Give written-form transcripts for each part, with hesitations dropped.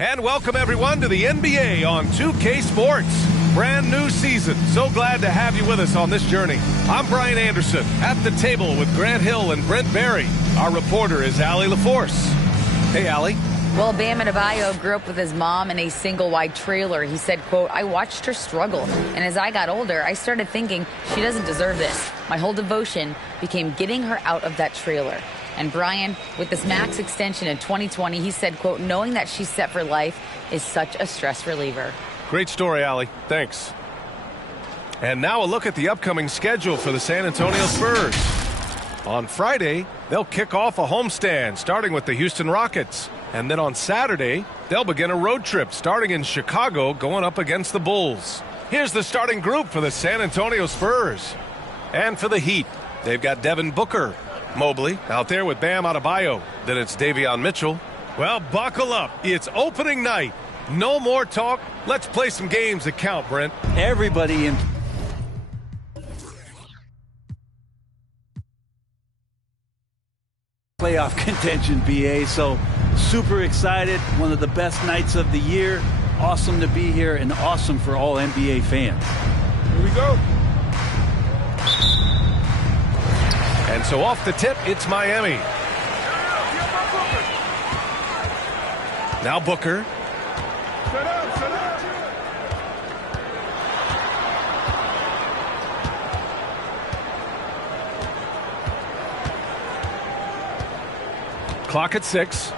And welcome everyone to the NBA on 2K Sports. Brand new season. So glad to have you with us on this journey. I'm Brian Anderson at the table with Grant Hill and Brent Barry. Our reporter is Allie LaForce. Hey, Allie. Well, Bam Adebayo grew up with his mom in a single-wide trailer. He said, quote, "I watched her struggle, and as I got older, I started thinking she doesn't deserve this. My whole devotion became getting her out of that trailer." And Brian, with this max extension in 2020, he said, quote, "Knowing that she's set for life is such a stress reliever." Great story, Allie. Thanks. And now a look at the upcoming schedule for the San Antonio Spurs. On Friday, they'll kick off a homestand, starting with the Houston Rockets. And then on Saturday, they'll begin a road trip, starting in Chicago, going up against the Bulls. Here's the starting group for the San Antonio Spurs. And for the Heat, they've got Devin Booker, Mobley out there with Bam Adebayo. Then it's Davion Mitchell. Well, buckle up. It's opening night. No more talk. Let's play some games that count, Brent. Everybody in playoff contention, BA. So super excited. One of the best nights of the year. Awesome to be here and awesome for all NBA fans. Here we go. And so off the tip, it's Miami. Now Booker. Clock at 6.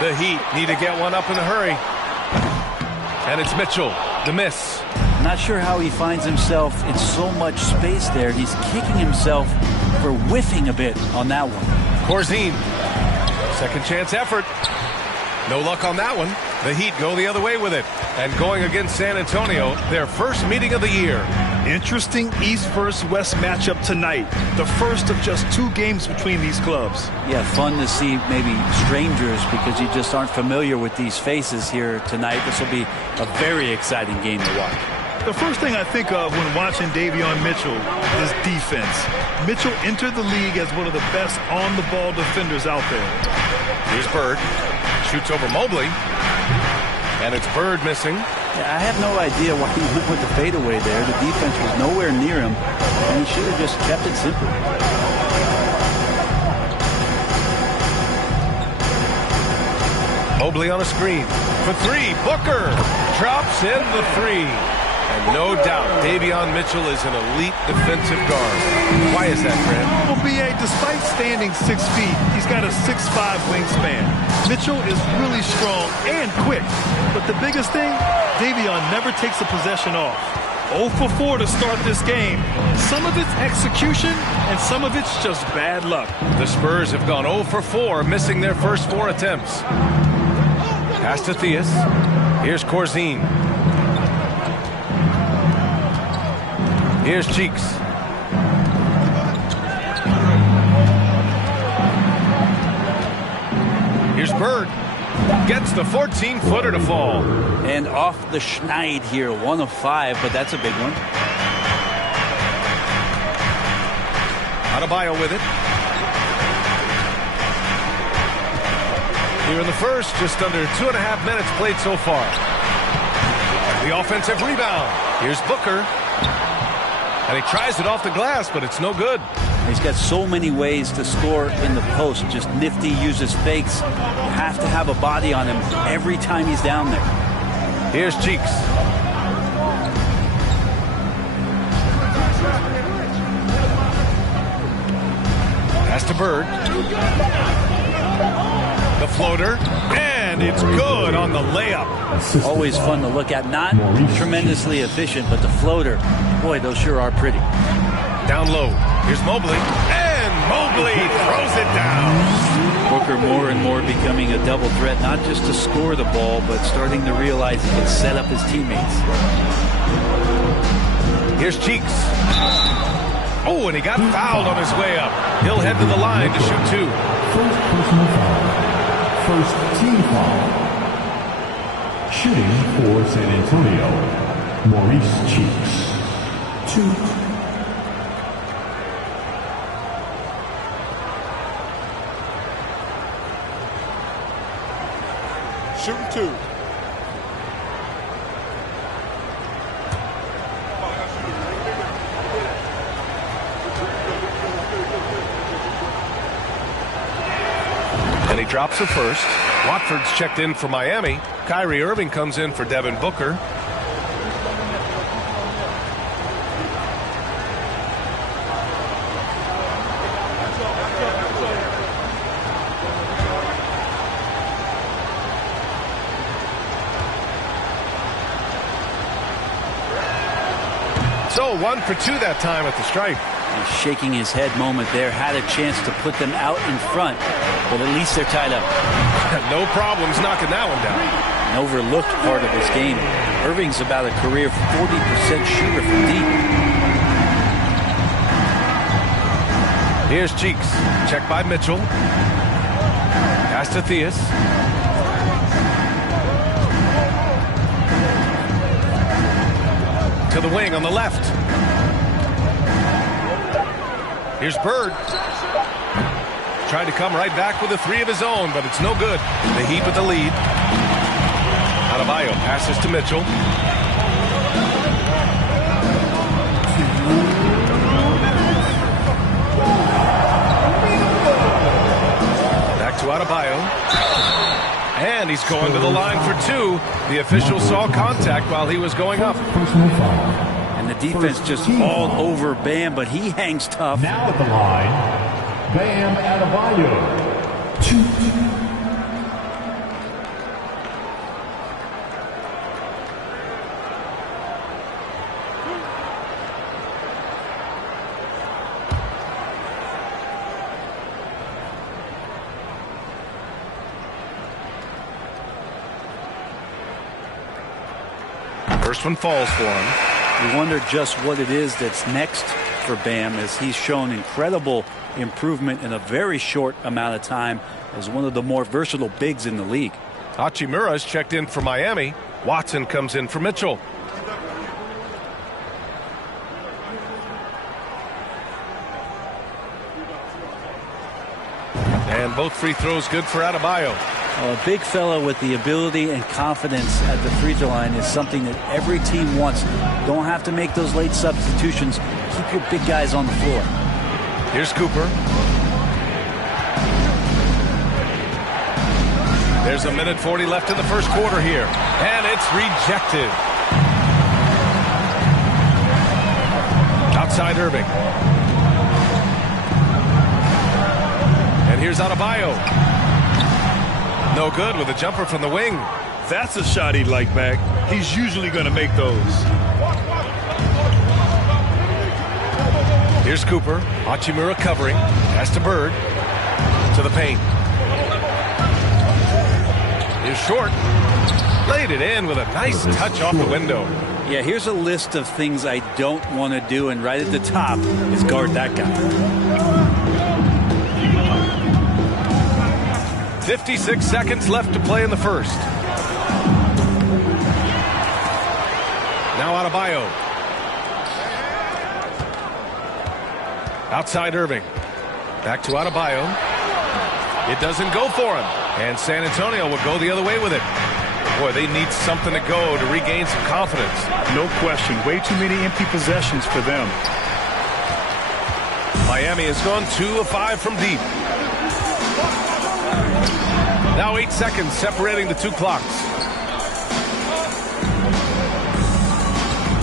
The Heat need to get one up in a hurry. And it's Mitchell, the miss. Not sure how he finds himself in so much space there. He's kicking himself for whiffing a bit on that one. Corzine, second chance effort. No luck on that one. The Heat go the other way with it. And going against San Antonio, their first meeting of the year. Interesting East versus West matchup tonight. The first of just 2 games between these clubs. Yeah, fun to see maybe strangers because you just aren't familiar with these faces here tonight. This will be a very exciting game to watch. The first thing I think of when watching Davion Mitchell is defense. Mitchell entered the league as one of the best on-the-ball defenders out there. Here's Bird. Shoots over Mobley. And it's Bird missing. Yeah, I have no idea why he went with the fadeaway there. The defense was nowhere near him, and he should have just kept it simple. Mobley on a screen. For 3, Booker drops in the 3. And no doubt, Davion Mitchell is an elite defensive guard. Why is that, Grant? Well, B.A., despite standing 6 feet, he's got a 6'5" wingspan. Mitchell is really strong and quick. But the biggest thing, Davion never takes a possession off. 0 for 4 to start this game. Some of it's execution, and some of it's just bad luck. The Spurs have gone 0 for 4, missing their first 4 attempts. Pass to Theus. Here's Corzine. Here's Cheeks. Here's Bird. Gets the 14-footer to fall. And off the schneid here, 1 of 5, but that's a big one. Adebayo with it. Here in the first, just under 2.5 minutes played so far. The offensive rebound. Here's Booker. And he tries it off the glass, but it's no good. He's got so many ways to score in the post. Just nifty, uses fakes. You have to have a body on him every time he's down there. Here's Cheeks. Pass to Bird. The floater. And it's good on the layup. Always fun to look at. Not tremendously efficient, but the floater. Boy, those sure are pretty. Down low. Here's Mobley. And Mobley throws it down. Booker more and more becoming a double threat, not just to score the ball, but starting to realize he can set up his teammates. Here's Cheeks. Oh, and he got fouled on his way up. He'll head to the line to shoot 2. First personal foul. First team foul. Shooting for San Antonio, Maurice Cheeks. 2. 2. And he drops the first. Watford's checked in for Miami. Kyrie Irving comes in for Devin Booker. So 1 for 2 that time at the stripe. He's shaking his head moment there. Had a chance to put them out in front, but at least they're tied up. No problems knocking that one down. An overlooked part of this game. Irving's about a career 40% shooter from deep. Here's Cheeks. Check by Mitchell. Pass to Theus. To the wing on the left. Here's Bird. Tried to come right back with a 3 of his own, but it's no good. The Heat with the lead. Adebayo passes to Mitchell. Back to Adebayo. And he's going to the line for 2. The official saw contact while he was going up. And the defense just hauled over Bam, but he hangs tough. Now at the line, Bam Adebayo. 2. First one falls for him. You wonder just what it is that's next for Bam, as he's shown incredible improvement in a very short amount of time as one of the more versatile bigs in the league. Hachimura's checked in for Miami. Watson comes in for Mitchell. And both free throws good for Adebayo. A big fella with the ability and confidence at the free throw line is something that every team wants. Don't have to make those late substitutions. Keep your big guys on the floor. Here's Cooper. There's a minute 40 left in the first quarter here. And it's rejected. Outside Irving. And here's Adebayo. No good with a jumper from the wing. That's a shot he'd like back. He's usually going to make those. Here's Cooper. Hachimura covering. Pass to Bird. To the paint. Here's Short. Laid it in with a nice touch off the window. Yeah, here's a list of things I don't want to do, and right at the top is guard that guy. 56 seconds left to play in the first. Now Adebayo. Outside Irving. Back to Adebayo. It doesn't go for him. And San Antonio will go the other way with it. Boy, they need something to go to regain some confidence. No question. Way too many empty possessions for them. Miami has gone 2 of 5 from deep. Now 8 seconds separating the two clocks.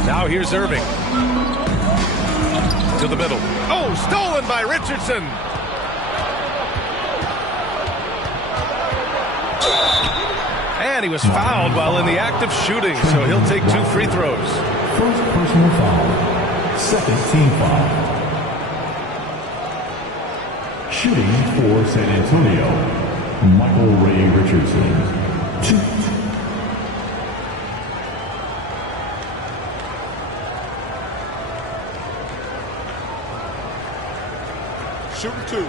Now here's Irving. To the middle. Oh, stolen by Richardson. And he was fouled while in the act of shooting, so he'll take 2 free throws. First personal foul. Second team foul. Shooting for San Antonio, Michael Ray Richardson. 2. Shooting 2.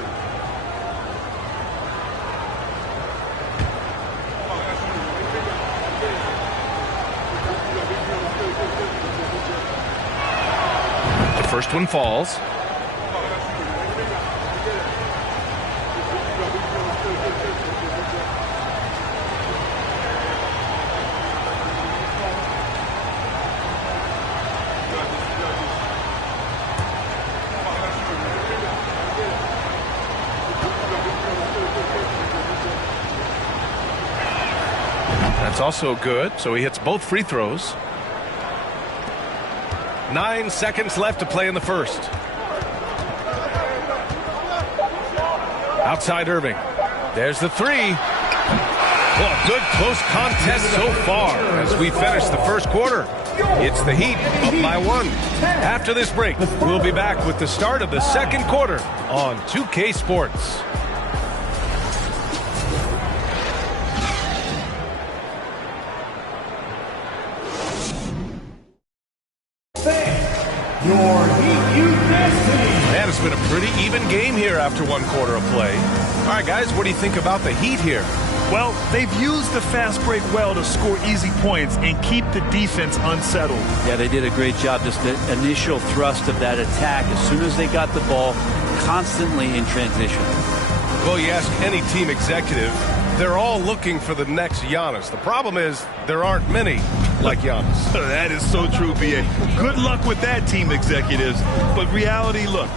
The first one falls. It's also good, so he hits both free throws. 9 seconds left to play in the first. Outside Irving. There's the three. Well, a good close contest so far as we finish the first quarter. It's the Heat up by 1. After this break, we'll be back with the start of the second quarter on 2K Sports. Your Heat Youth Destiny. Man, it's been a pretty even game here after 1 quarter of play. All right, guys, what do you think about the Heat here? Well, they've used the fast break well to score easy points and keep the defense unsettled. Yeah, they did a great job. Just the initial thrust of that attack, as soon as they got the ball, constantly in transition. Well, you ask any team executive, they're all looking for the next Giannis. The problem is there aren't many like Giannis. That is so true, B.A. Good luck with that, team executives. But reality, look,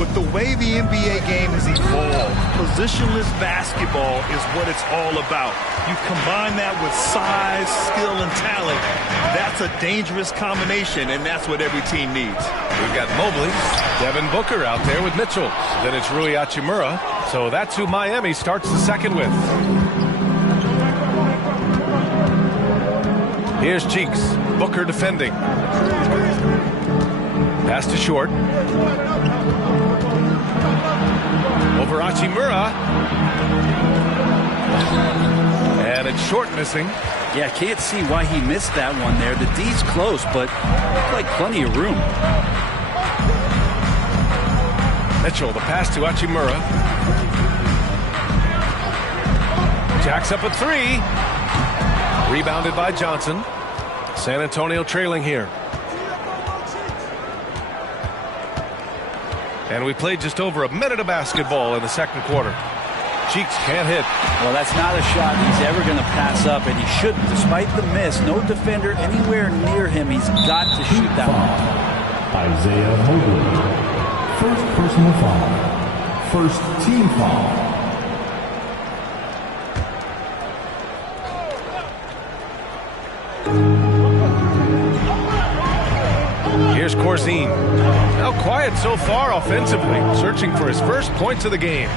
with the way the NBA game has evolved, positionless basketball is what it's all about. You combine that with size, skill, and talent, that's a dangerous combination, and that's what every team needs. We've got Mobley, Devin Booker out there with Mitchell. Then it's Rui Hachimura. So that's who Miami starts the second with. Here's Cheeks. Booker defending. Pass to Short. Over Hachimura. And it's Short missing. Yeah, can't see why he missed that one there. The D's close, but looked like plenty of room. Mitchell, the pass to Hachimura. Jacks up a three. Rebounded by Johnson. San Antonio trailing here. And we played just over a minute of basketball in the second quarter. Cheeks can't hit. Well, that's not a shot he's ever going to pass up, and he shouldn't. Despite the miss, no defender anywhere near him. He's got to shoot that one. Isaiah Mobley. First personal foul. First team foul. Here's Corzine. Now quiet so far offensively, searching for his first points of the game.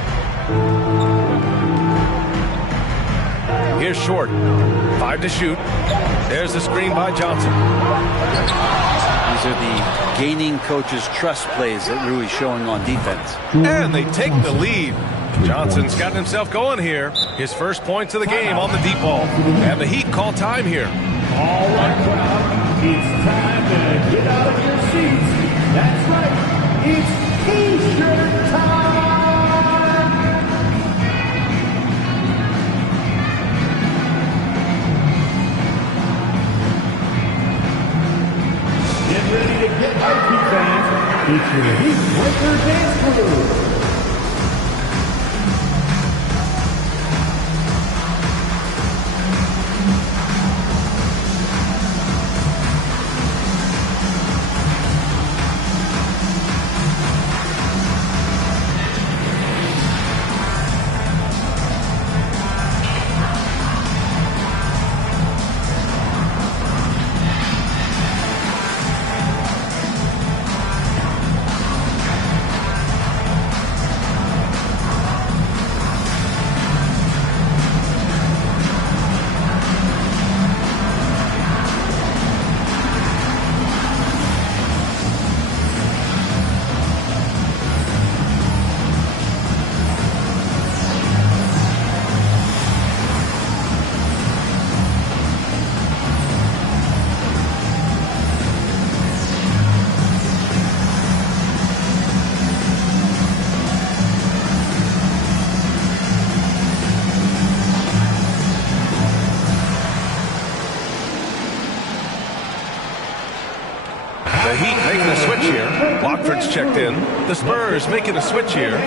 Here's Short. 5 to shoot. There's the screen by Johnson. These are the gaining coach's trust plays that Rui's showing on defense. And they take the lead. Johnson's gotten himself going here. His first points of the game on the deep ball. And the Heat call time here. All right, crowd. It's time to get out of your seats. That's right. It's T-shirt time. Get ready to get hyped, Heat fans. It's your Heat Breaker Dance Crew. The Heat making a switch here. Watford's checked in. The Spurs making a switch here.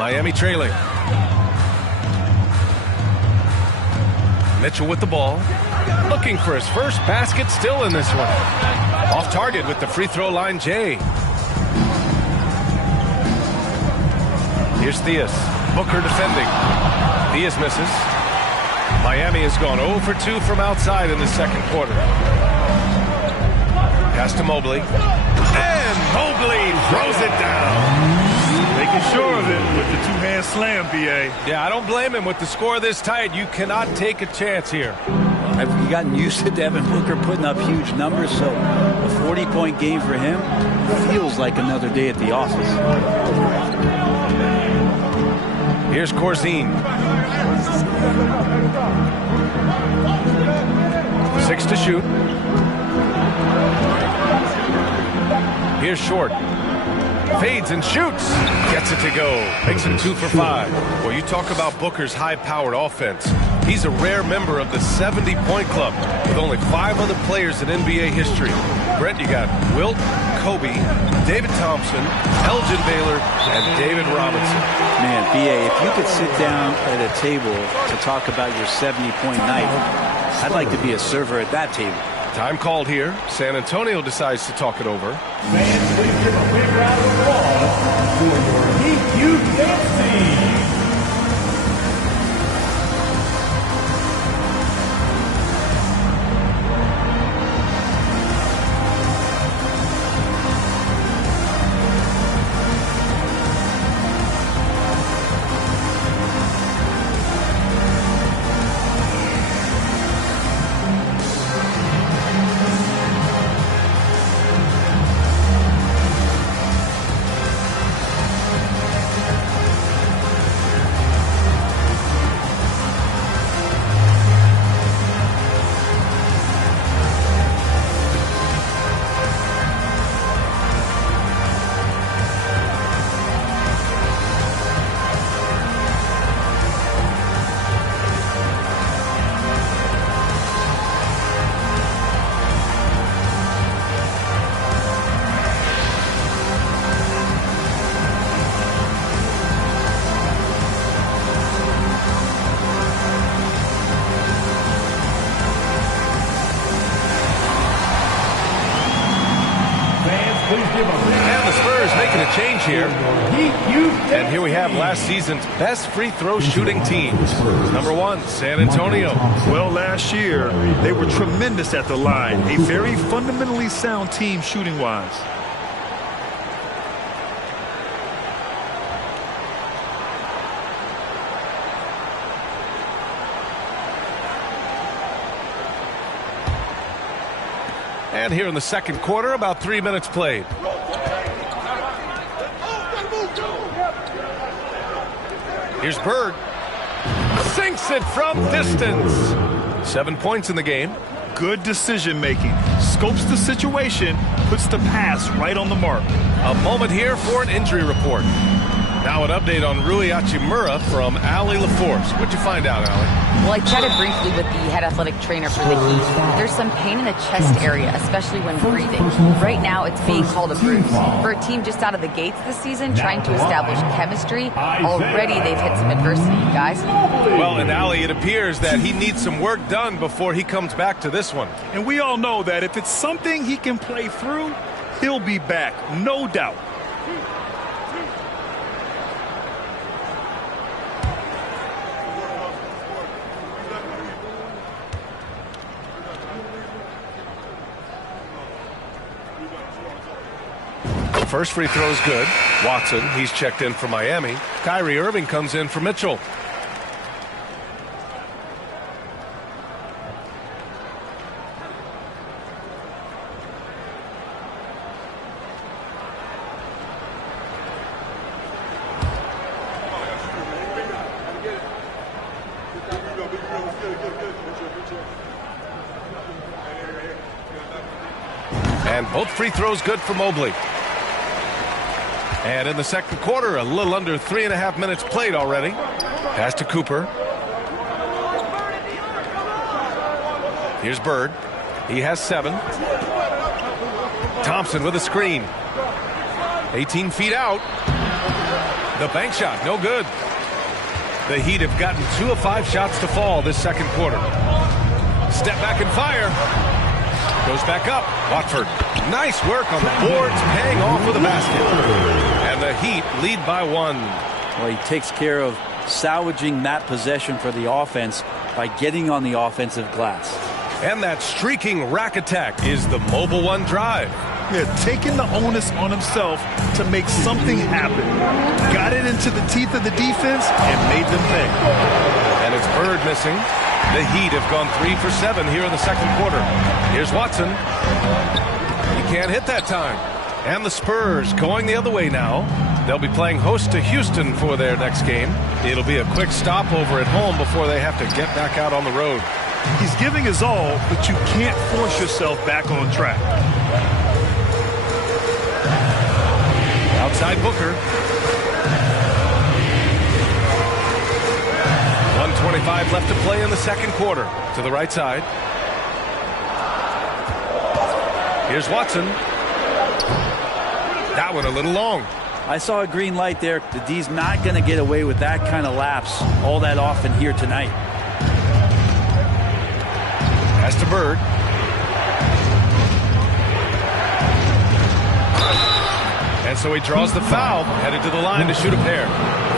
Miami trailing. Mitchell with the ball. Looking for his first basket still in this one. Off target with the free throw line, Jay. Here's Theus. Booker defending. Theus misses. Miami has gone 0 for 2 from outside in the second quarter. Pass to Mobley. And Mobley throws it down. Making sure of it with the two-hand slam, B.A. Yeah, I don't blame him. With the score this tight, you cannot take a chance here. I've gotten used to Devin Booker putting up huge numbers, so a 40-point game for him feels like another day at the office. Here's Corzine. 6 to shoot. Here's Short. Fades and shoots. Gets it to go. Makes it 2 for 5. Well, you talk about Booker's high-powered offense. He's a rare member of the 70-point club with only 5 other players in NBA history. Brent, you got Wilt, Kobe, David Thompson, Elgin Baylor, and David Robinson. Man, B.A., if you could sit down at a table to talk about your 70-point night, I'd like to be a server at that table. Time called here. San Antonio decides to talk it over. Fans, please give a big round of applause for your Heat Youth Dance Team. And the Spurs making a change here. And here we have last season's best free throw shooting team. Number 1, San Antonio. Well, last year, they were tremendous at the line. A very fundamentally sound team shooting-wise. And here in the second quarter, about 3 minutes played. Here's Bird. Sinks it from distance. 7 points in the game. Good decision-making. Scopes the situation, puts the pass right on the mark. A moment here for an injury report. Now an update on Rui Hachimura from Allie LaForce. What'd you find out, Allie? Well, I chatted briefly with the head athletic trainer for the Heat. There's some pain in the chest area, especially when breathing. Right now, it's being called a bruise. For a team just out of the gates this season, trying to establish chemistry, already they've hit some adversity, guys. Well, and Allie, it appears that he needs some work done before he comes back to this one. And we all know that if it's something he can play through, he'll be back, no doubt. First free throw is good. Watson, he's checked in for Miami. Kyrie Irving comes in for Mitchell. And both free throws good for Mobley. And in the second quarter, a little under 3.5 minutes played already. Pass to Cooper. Here's Bird. He has 7. Thompson with a screen. 18 feet out. The bank shot, no good. The Heat have gotten 2 of 5 shots to fall this second quarter. Step back and fire. Goes back up. Watford. Nice work on the boards, paying off with a basket. And the Heat lead by 1. Well, he takes care of salvaging that possession for the offense by getting on the offensive glass. And that streaking rack attack is the Mobile One drive. Yeah, taking the onus on himself to make something happen. Got it into the teeth of the defense and made them pay. And it's Bird missing. The Heat have gone 3 for 7 here in the second quarter. Here's Watson. He can't hit that time. And the Spurs going the other way now. They'll be playing host to Houston for their next game. It'll be a quick stopover at home before they have to get back out on the road. He's giving his all, but you can't force yourself back on track. Outside Booker. 1:25 left to play in the second quarter. To the right side. Here's Watson. That one a little long. I saw a green light there. The D's not going to get away with that kind of lapse all that often here tonight. Pass to Bird. And so he draws the foul, headed to the line to shoot a pair.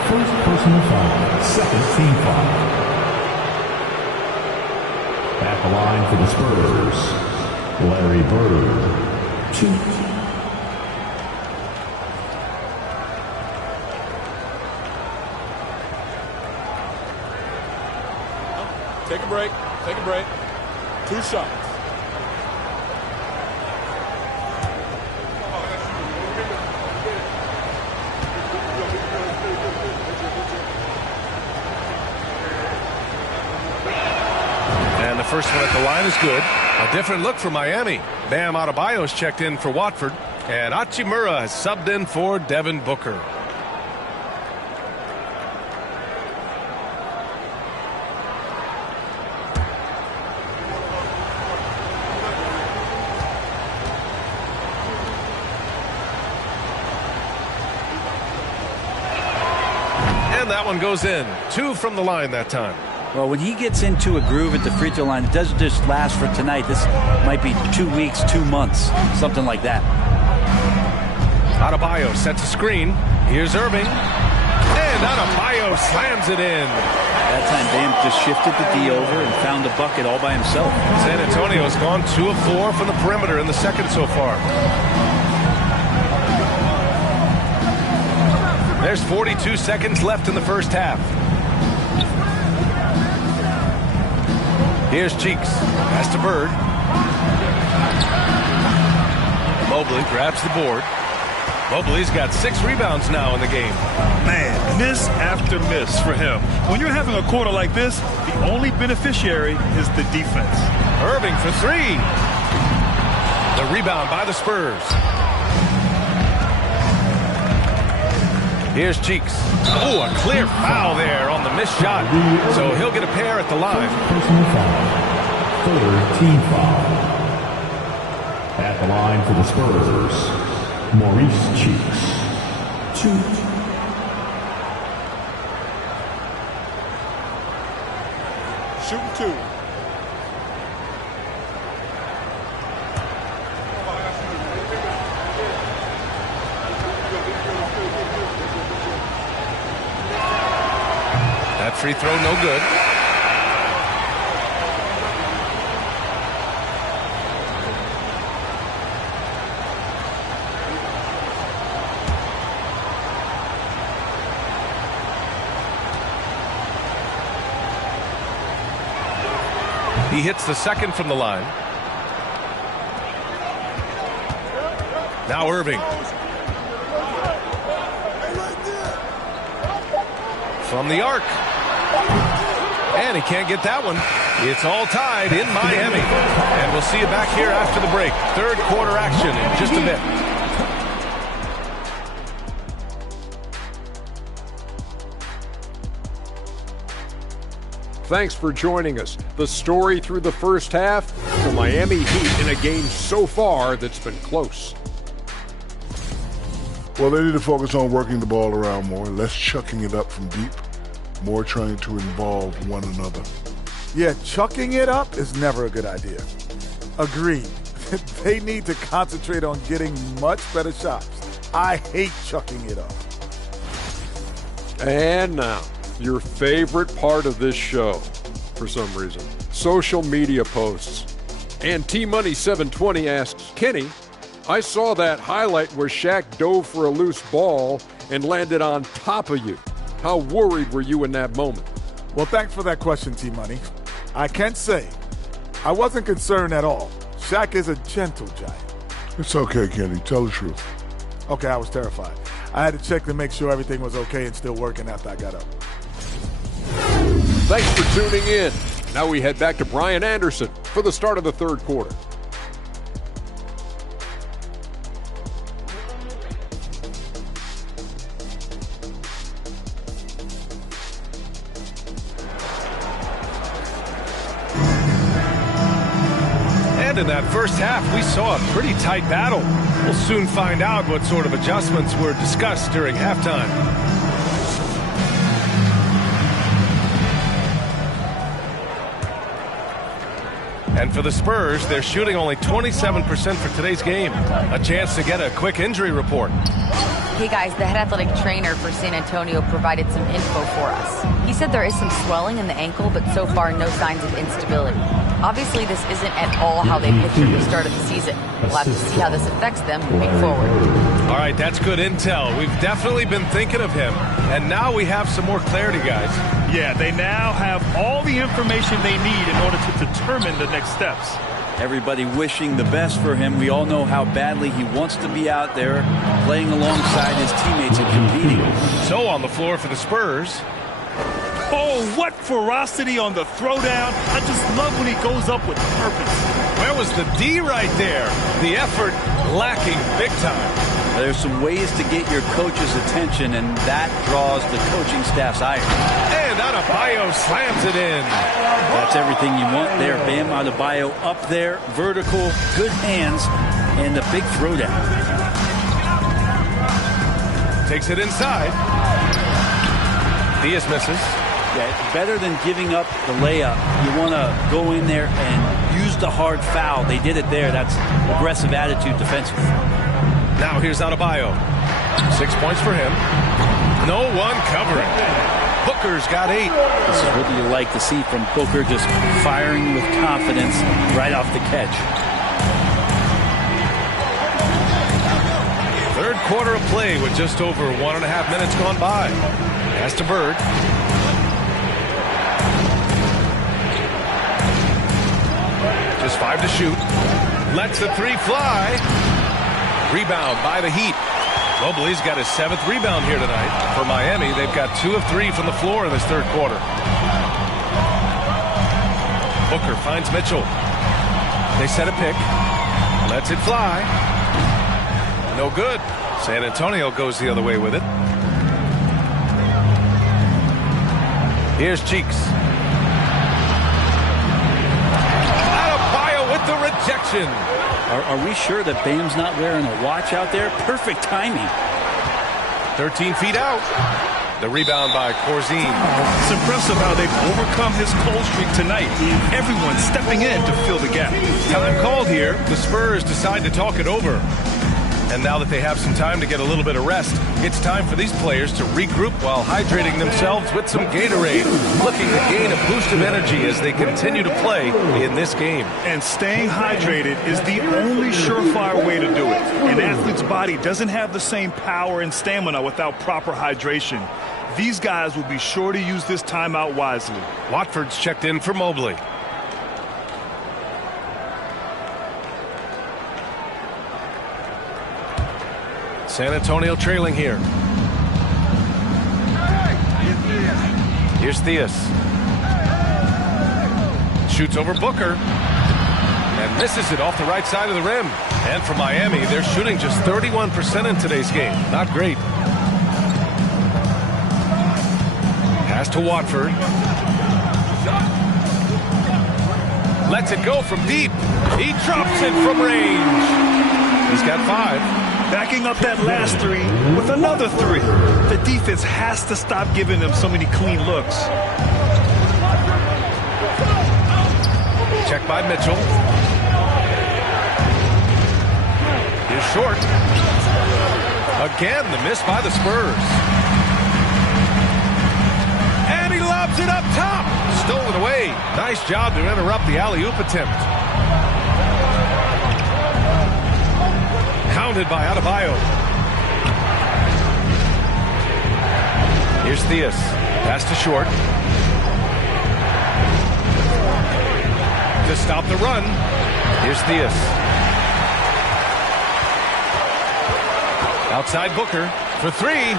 First personal foul, second team foul. At the line for the Spurs, Larry Bird. 2. Take a break. Take a break. 2 shots. And the first one at the line is good. A different look for Miami. Bam Adebayo's checked in for Watford. And Hachimura has subbed in for Devin Booker. And that one goes in. 2 from the line that time. Well, when he gets into a groove at the free throw line, it doesn't just last for tonight. This might be 2 weeks, 2 months, something like that. Adebayo sets a screen. Here's Irving. And Adebayo slams it in. That time, Bam just shifted the D over and found a bucket all by himself. San Antonio's gone 2 of 4 from the perimeter in the second so far. There's 42 seconds left in the first half. Here's Cheeks. Pass to Bird. Mobley grabs the board. Mobley's got 6 rebounds now in the game. Man, miss after miss for him. When you're having a quarter like this, the only beneficiary is the defense. Irving for 3. The rebound by the Spurs. Here's Cheeks. Oh, a clear foul there on the missed shot. So he'll get a pair at the line. Personal foul. Third team foul. At the line for the Spurs, Maurice Cheeks. 2. Shooting 2. That free throw no good. He hits the second from the line. Now Irving. From the arc. And he can't get that one. It's all tied in Miami. And we'll see you back here after the break. Third quarter action in just a bit. Thanks for joining us. The story through the first half, the Miami Heat in a game so far that's been close. Well, they need to focus on working the ball around more, less chucking it up from deep, more trying to involve one another. Yeah, chucking it up is never a good idea. Agreed. They need to concentrate on getting much better shots. I hate chucking it up. And now, your favorite part of this show, for some reason, social media posts. And T-Money 720 asks, Kenny, I saw that highlight where Shaq dove for a loose ball and landed on top of you. How worried were you in that moment? Well, thanks for that question, T-Money. I can say I wasn't concerned at all. Shaq is a gentle giant. It's okay, Kenny. Tell the truth. Okay, I was terrified. I had to check to make sure everything was okay and still working after I got up. Thanks for tuning in. Now we head back to Brian Anderson for the start of the third quarter. And in that first half, we saw a pretty tight battle. We'll soon find out what sort of adjustments were discussed during halftime. And for the Spurs, they're shooting only 27% for today's game. A chance to get a quick injury report. Hey guys, the head athletic trainer for San Antonio provided some info for us. He said there is some swelling in the ankle, but so far no signs of instability. Obviously, this isn't at all how they pictured the start of the season. We'll have to see how this affects them moving forward. All right, that's good intel. We've definitely been thinking of him, and now we have some more clarity, guys. Yeah, they now have all the information they need in order to determine the next steps. Everybody wishing the best for him. We all know how badly he wants to be out there playing alongside his teammates and competing. So on the floor for the Spurs. Oh, what ferocity on the throwdown. I just love when he goes up with purpose. Where was the D right there? The effort lacking big time. There's some ways to get your coach's attention, and that draws the coaching staff's ire. And Adebayo slams it in. That's everything you want there. Bam Adebayo up there, vertical, good hands, and the big throwdown. Takes it inside. Diaz misses. Yeah, better than giving up the layup. You want to go in there and use the hard foul. They did it there. That's aggressive attitude defensively. Now here's Adebayo. 6 points for him. No one covering. Booker's got 8. This is what you like to see from Booker, just firing with confidence right off the catch. Third quarter of play with just over 1.5 minutes gone by. Pass to Bird. Just 5 to shoot. Lets the 3 fly. Rebound by the Heat. Mobley's got his 7th rebound here tonight. For Miami, they've got 2 of 3 from the floor in this third quarter. Booker finds Mitchell. They set a pick. Lets it fly. No good. San Antonio goes the other way with it. Here's Cheeks. Adebayo with the rejection. Are we sure that Bam's not wearing a watch out there? Perfect timing. 13 feet out. The rebound by Corzine. It's impressive how they've overcome his cold streak tonight. Everyone stepping in to fill the gap. Time called here. The Spurs decide to talk it over. And now that they have some time to get a little bit of rest, it's time for these players to regroup while hydrating themselves with some Gatorade, looking to gain a boost of energy as they continue to play in this game. And staying hydrated is the only surefire way to do it. An athlete's body doesn't have the same power and stamina without proper hydration. These guys will be sure to use this timeout wisely. Watford's checked in for Mobley. San Antonio trailing here. Here's Diaz. Shoots over Booker. And misses it off the right side of the rim. And for Miami, they're shooting just 31% in today's game. Not great. Pass to Watford. Lets it go from deep. He drops it from range. He's got 5. Backing up that last three with another three. The defense has to stop giving them so many clean looks. Check by Mitchell. Here's short. Again, the miss by the Spurs. And he lobs it up top. Stolen away. Nice job to interrupt the alley-oop attempt. Counted by Adebayo. Here's Theus. Pass to short. To stop the run. Here's Theus. Outside Booker for three.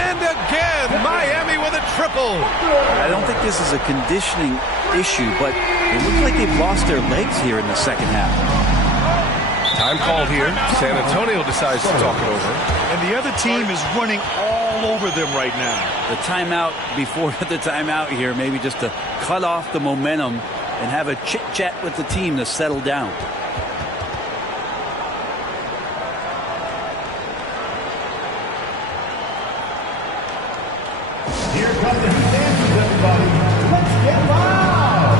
And again, Miami with a triple. I don't think this is a conditioning issue, but it looks like they've lost their legs here in the second half. Time called here. San Antonio decides to talk it over. And the other team is running all over them right now. The timeout before the timeout here, maybe just to cut off the momentum and have a chit-chat with the team to settle down. Here comes the dancers, everybody. Let's get loud.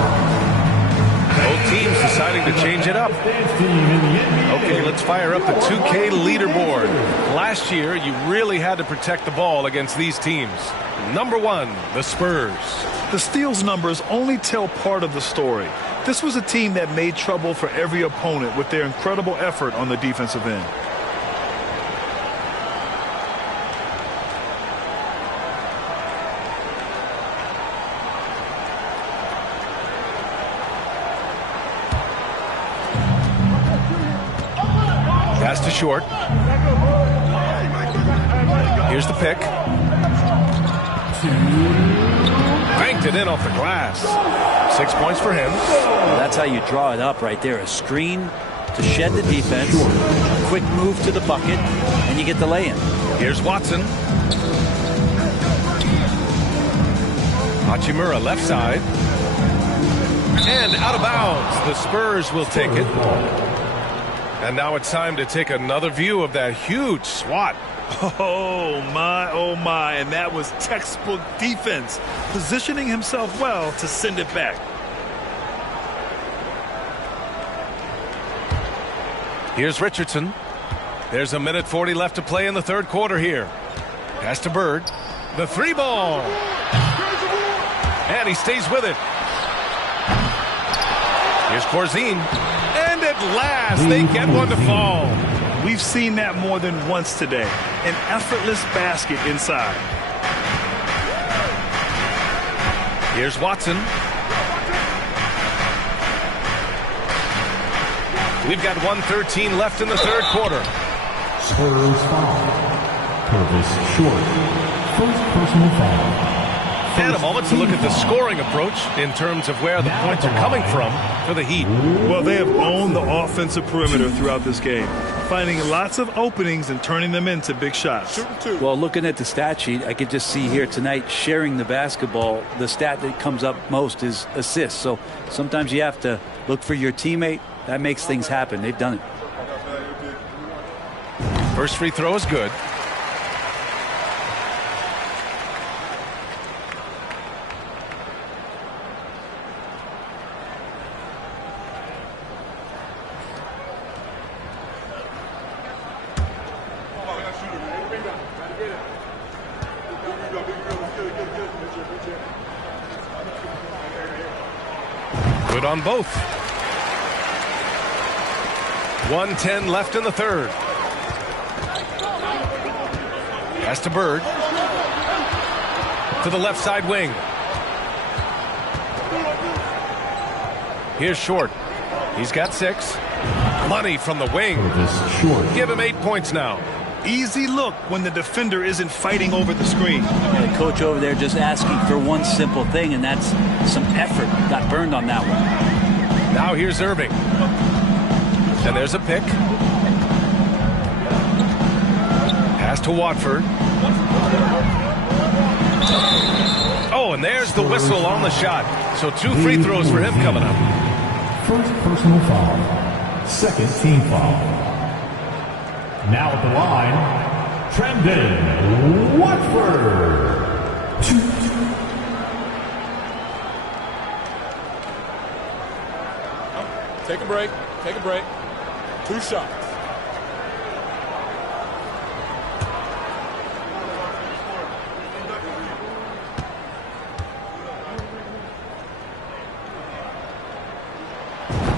Both teams deciding to change it up. Okay, let's fire up the 2K leaderboard. Last year, you really had to protect the ball against these teams. Number one, the Spurs. The steals numbers only tell part of the story. This was a team that made trouble for every opponent with their incredible effort on the defensive end. Pass to short. Here's the pick. Banked it in off the glass. 6 points for him. Well, that's how you draw it up right there. A screen to shed the defense, a quick move to the bucket, and you get the lay-in. Here's Watson. Hachimura left side. And out of bounds. The Spurs will take it. And now it's time to take another view of that huge swat. Oh my, and that was textbook defense, positioning himself well to send it back. Here's Richardson. There's 1:40 left to play in the third quarter here. Pass to Bird. The three ball. And he stays with it. Here's Corzine. And at last, they get one to fall. We've seen that more than once today. An effortless basket inside. Here's Watson. We've got 1:13 left in the third quarter. Spurs foul. Purvis short. First personal foul. And a moment to look at the scoring approach in terms of where the points are coming from for the Heat. Well, they have owned the offensive perimeter throughout this game, finding lots of openings and turning them into big shots. Well, looking at the stat sheet, I could just see here tonight sharing the basketball. The stat that comes up most is assists. So sometimes you have to look for your teammate. That makes things happen. They've done it. First free throw is good. Good on both. 1:10 left in the third. Pass to Bird. To the left side wing. Here's Short. He's got 6. Money from the wing. Give him 8 points now. Easy look when the defender isn't fighting over the screen. The coach over there just asking for one simple thing, and that's some effort. Got burned on that one. Now here's Irving. And there's a pick. Pass to Watford. Oh, and there's the whistle on the shot. So 2 free throws for him coming up. First personal foul. Second team foul. Now at the line, Trendon Watford. Take a break. Take a break. 2 shots.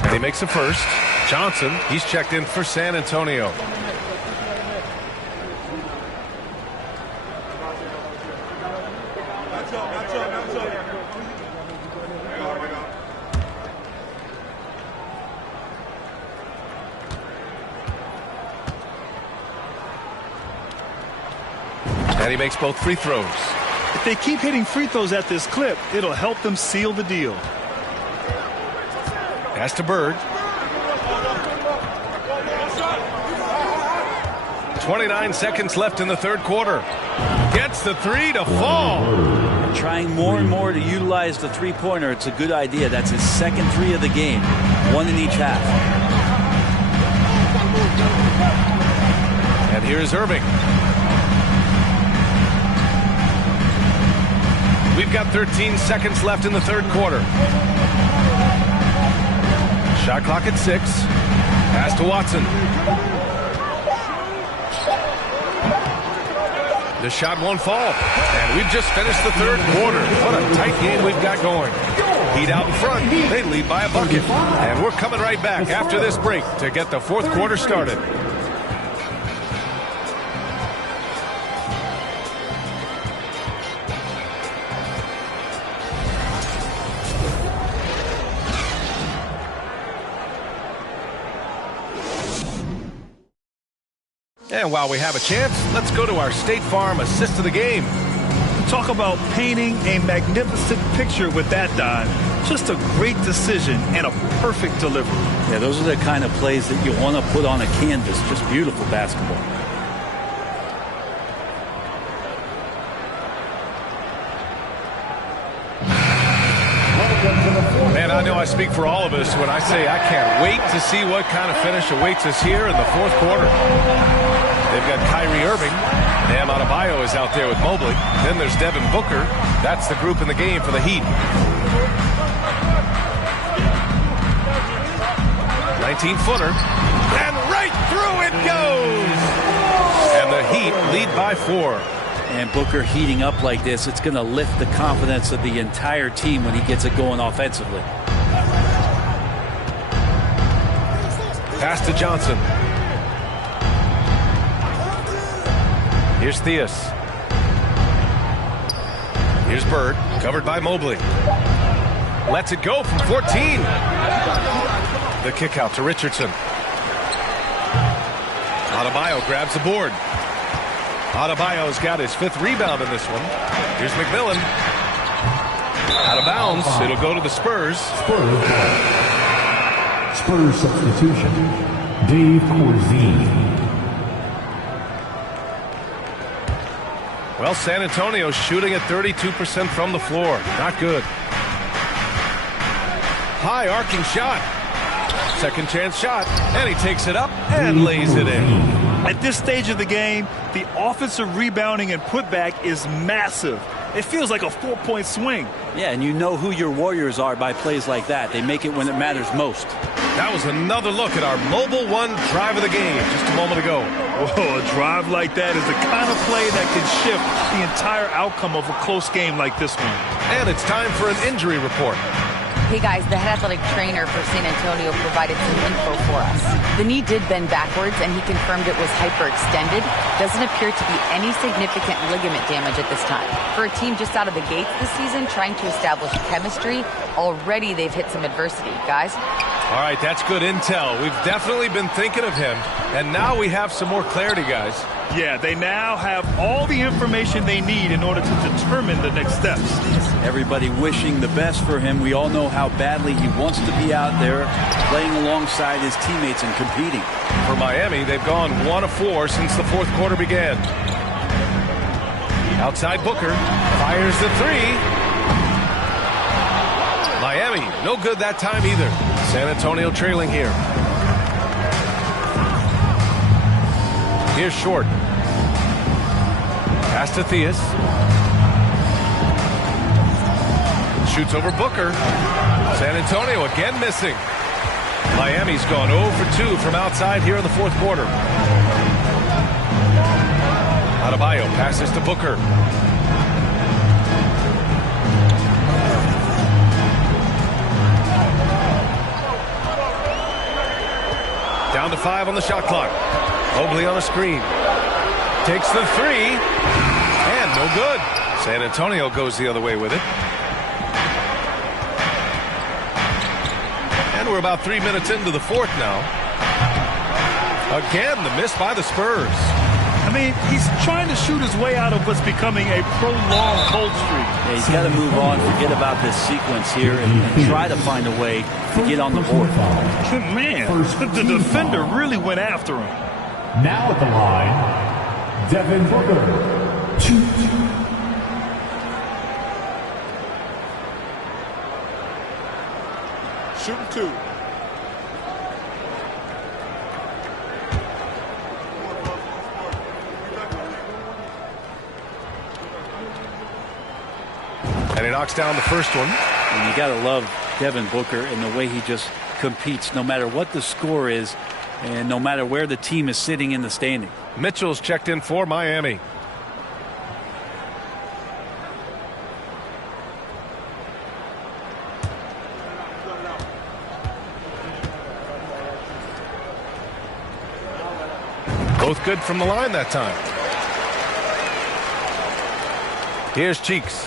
And he makes a first. Johnson, he's checked in for San Antonio. And he makes both free throws. If they keep hitting free throws at this clip, it'll help them seal the deal. Pass to Bird. 29 seconds left in the third quarter. Gets the three to fall. Trying more and more to utilize the three-pointer. It's a good idea. That's his second three of the game. 1 in each half. And here's Irving. We've got 13 seconds left in the third quarter. Shot clock at 6. Pass to Watson. The shot won't fall. And we've just finished the third quarter. What a tight game we've got going. Heat out in front. They lead by a bucket. And we're coming right back after this break to get the fourth quarter started. And while we have a chance, let's go to our State Farm assist of the game. Talk about painting a magnificent picture with that dive. Just a great decision and a perfect delivery. Yeah, those are the kind of plays that you want to put on a canvas. Just beautiful basketball. Man, I know I speak for all of us when I say I can't wait to see what kind of finish awaits us here in the fourth quarter. They've got Kyrie Irving. Bam Adebayo is out there with Mobley. Then there's Devin Booker. That's the group in the game for the Heat. 19-footer. And right through it goes! And the Heat lead by 4. And Booker heating up like this, it's going to lift the confidence of the entire team when he gets it going offensively. Pass to Johnson. Here's Theus. Here's Bird, covered by Mobley. Lets it go from 14. The kick out to Richardson. Adebayo grabs the board. Adebayo's got his 5th rebound in this one. Here's McMillan. Out of bounds. It'll go to the Spurs. Spurs substitution. Dave Corzine. Well, San Antonio shooting at 32% from the floor. Not good. High arcing shot. Second chance shot. And he takes it up and lays it in. At this stage of the game, the offensive rebounding and putback is massive. It feels like a 4-point swing. Yeah, and you know who your Warriors are by plays like that. They make it when it matters most. That was another look at our Mobile One drive of the game just a moment ago. Whoa, a drive like that is the kind of play that can shift the entire outcome of a close game like this one. And it's time for an injury report. Hey guys, the head athletic trainer for San Antonio provided some info for us. The knee did bend backwards and he confirmed it was hyperextended. Doesn't appear to be any significant ligament damage at this time. For a team just out of the gates this season trying to establish chemistry, already they've hit some adversity. Guys? All right, that's good intel. We've definitely been thinking of him, and now we have some more clarity, guys. Yeah, they now have all the information they need in order to determine the next steps. Everybody wishing the best for him. We all know how badly he wants to be out there playing alongside his teammates and competing. For Miami, they've gone 1 of 4 since the fourth quarter began. Outside Booker, fires the 3. Miami, no good that time either. San Antonio trailing here. Here's Short. Pass to Theus. Shoots over Booker. San Antonio again missing. Miami's gone 0 for 2 from outside here in the fourth quarter. Adebayo passes to Booker. Down to 5 on the shot clock. Mobley on a screen. Takes the 3. And no good. San Antonio goes the other way with it. And we're about 3 minutes into the fourth now. Again, the miss by the Spurs. I mean, he's trying to shoot his way out of what's becoming a prolonged cold streak. Yeah, he's got to move on, forget about this sequence here, and try to find a way to get on the board. Man, the defender really went after him. Now at the line, Devin Booker. 2. Shooting 2. And he knocks down the first one. And you got to love Devin Booker and the way he just competes no matter what the score is and no matter where the team is sitting in the standing. Mitchell's checked in for Miami. Both good from the line that time. Here's Cheeks.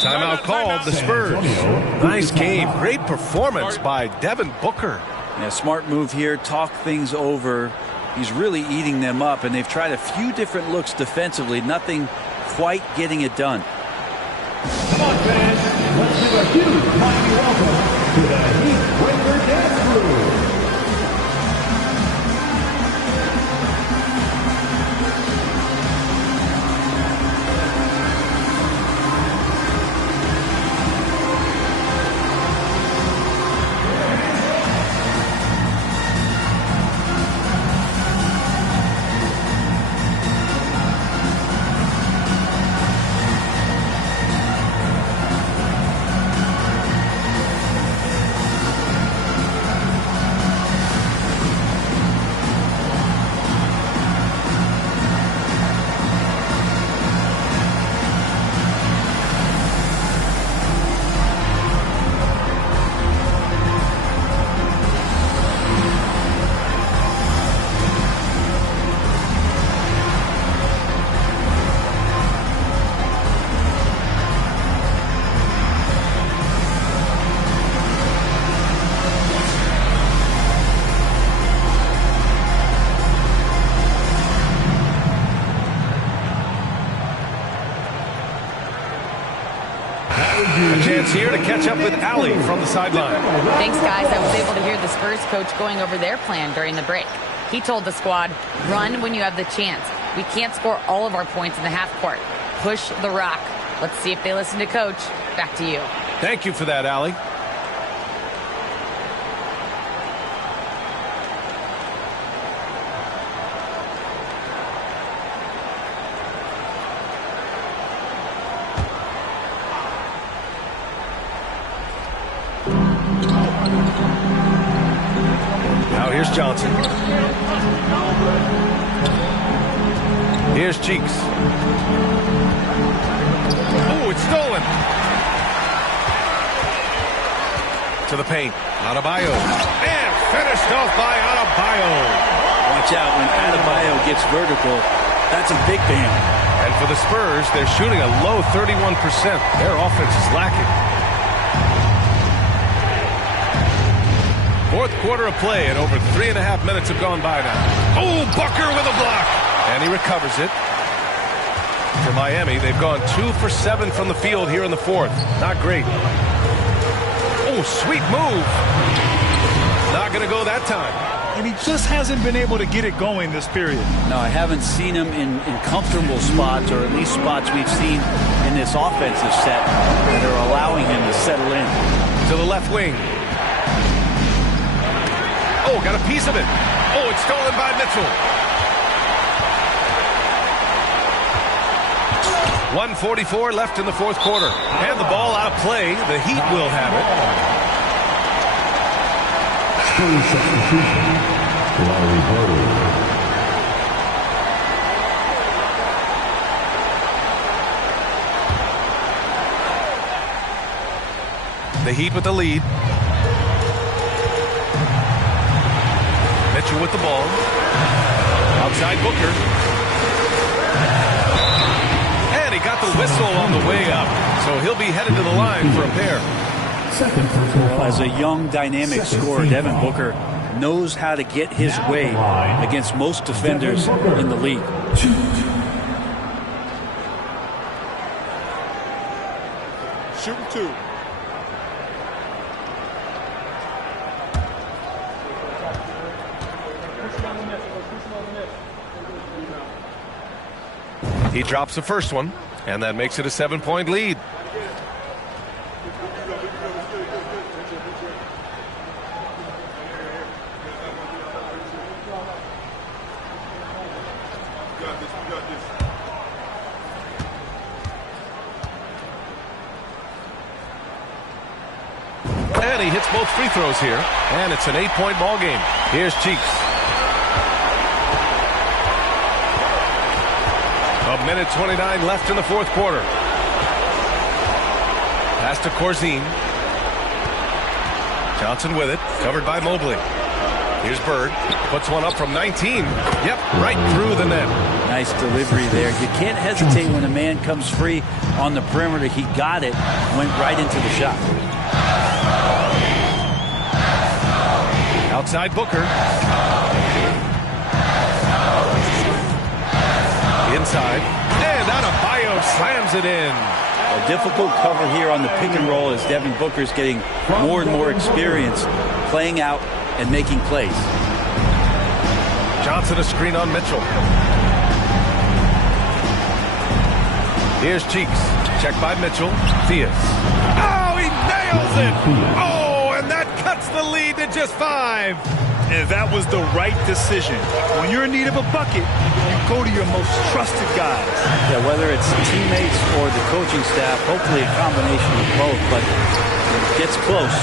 Timeout called, the Spurs. Nice game. Great performance by Devin Booker. Yeah, smart move here. Talk things over. He's really eating them up, and they've tried a few different looks defensively. Nothing quite getting it done. Come on, fans. Let's give a huge mighty welcome to the Heat Breaker Dance Crew. A chance here to catch up with Allie from the sideline. Thanks, guys. I was able to hear the Spurs coach going over their plan during the break. He told the squad, run when you have the chance. We can't score all of our points in the half court. Push the rock. Let's see if they listen to coach. Back to you. Thank you for that, Allie. Now here's Johnson. Here's Cheeks. Oh, it's stolen. To the paint. Adebayo. And finished off by Adebayo. Watch out when Adebayo gets vertical. That's a big bam. And for the Spurs, they're shooting a low 31%. Their offense is lacking. Fourth quarter of play, and over 3.5 minutes have gone by now. Oh, Booker with a block. And he recovers it. For Miami, they've gone 2 for 7 from the field here in the fourth. Not great. Oh, sweet move. Not going to go that time. And he just hasn't been able to get it going this period. No, I haven't seen him in comfortable spots, or at least spots we've seen in this offensive set that are allowing him to settle in. To the left wing. Oh, got a piece of it. Oh, Oh, it's stolen by Mitchell. 1:44 left in the fourth quarter. And the ball out of play. The Heat will have it. Spurs substitution. Larry Bird. The Heat with the lead. Mitchell with the ball. Outside Booker. And he got the whistle on the way up. So he'll be headed to the line for a pair. Well, as a young, dynamic scorer, Devin Booker knows how to get his way against most defenders in the league. Shooting 2. He drops the first one, and that makes it a 7-point lead. And he hits both free throws here, and it's an 8-point ball game. Here's Cheeks. A minute 29 left in the fourth quarter. Pass to Corzine. Johnson with it, covered by Mobley. Here's Bird, puts one up from 19. Yep, right through the net. Nice delivery there. You can't hesitate when a man comes free on the perimeter. He got it, went right into the shot. Outside Booker. Inside. And Adebayo slams it in. A difficult cover here on the pick and roll as Devin Booker's getting more and more experience playing out and making plays. Johnson a screen on Mitchell. Here's Cheeks. Check by Mitchell. Theus. Oh, he nails it! Oh, and that cuts the lead to just 5. And that was the right decision. When you're in need of a bucket, you go to your most trusted guys. Yeah, whether it's teammates or the coaching staff, hopefully a combination of both, but when it gets close,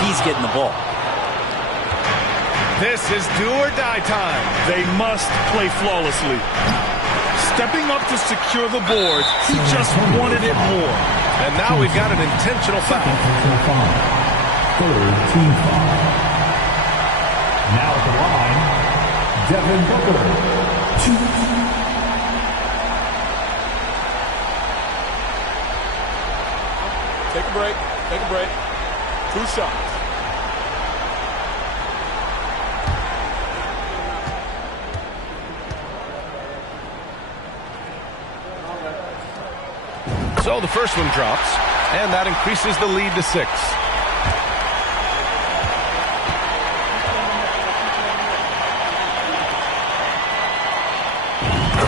he's getting the ball. This is do or die time. They must play flawlessly. Stepping up to secure the board, he just wanted it more. And now we've got an intentional foul. Third team foul. Now at the line, Devin Booker. 2. Take a break. Take a break. 2 shots. So the first one drops, and that increases the lead to 6.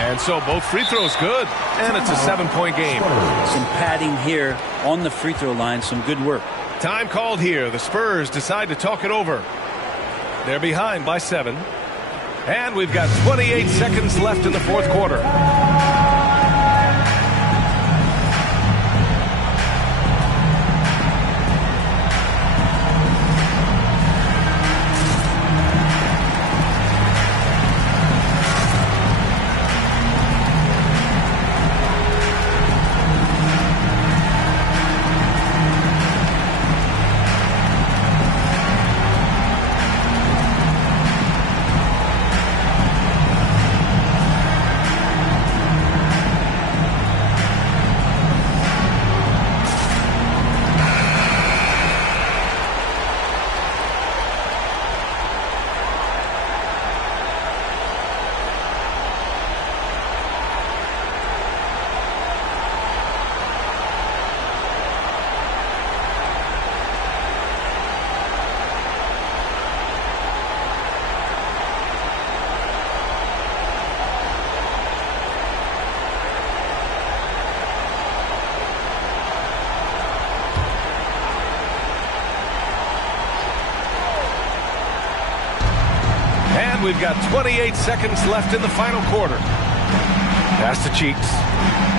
And so both free throws good, and it's a 7-point game. Some padding here on the free throw line, some good work. Time called here. The Spurs decide to talk it over. They're behind by 7. And we've got 28 seconds left in the fourth quarter. we've got 28 seconds left in the final quarter. Pass to Cheeks.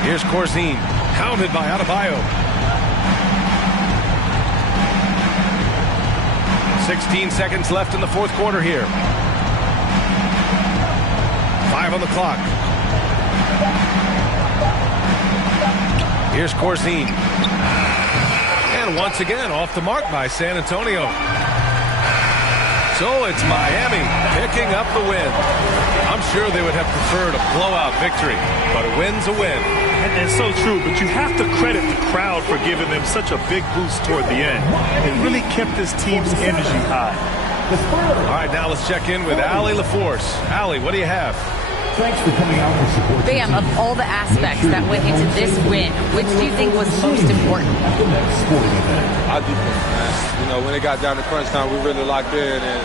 Here's Corzine. Hounded by Adebayo. 16 seconds left in the fourth quarter here. 5 on the clock. Here's Corzine. And once again, off the mark by San Antonio. So it's Miami picking up the win. I'm sure they would have preferred a blowout victory, but a win's a win. And so true, but you have to credit the crowd for giving them such a big boost toward the end. It really kept this team's energy high. All right, now let's check in with Allie LaForce. Allie, what do you have? Thanks for coming out to support. Bam, of all the aspects that went into this win, which do you think was most important? At the next sporting event. Our defense, man. You know, when it got down to crunch time, we really locked in, and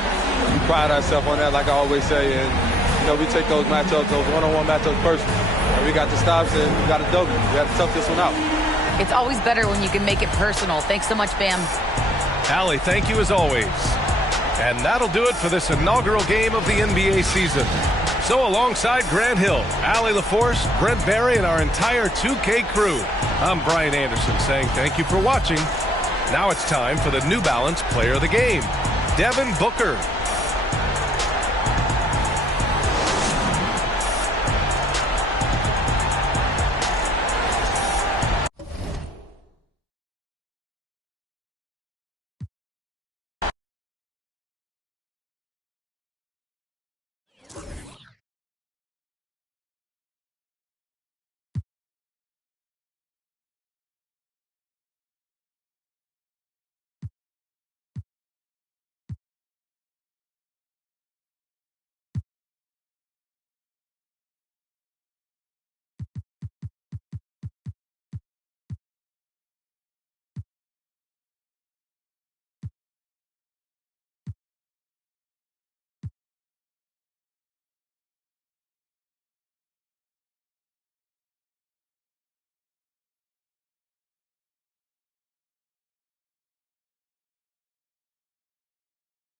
we pride ourselves on that, like I always say. And, you know, we take those matchups, those one-on-one matchups personally. And we got the stops, and we got a W. We got to tough this one out. It's always better when you can make it personal. Thanks so much, Bam. Allie, thank you as always. And that'll do it for this inaugural game of the NBA season. So alongside Grant Hill, Allie LaForce, Brent Barry, and our entire 2K crew, I'm Brian Anderson saying thank you for watching. Now it's time for the New Balance Player of the Game, Devin Booker.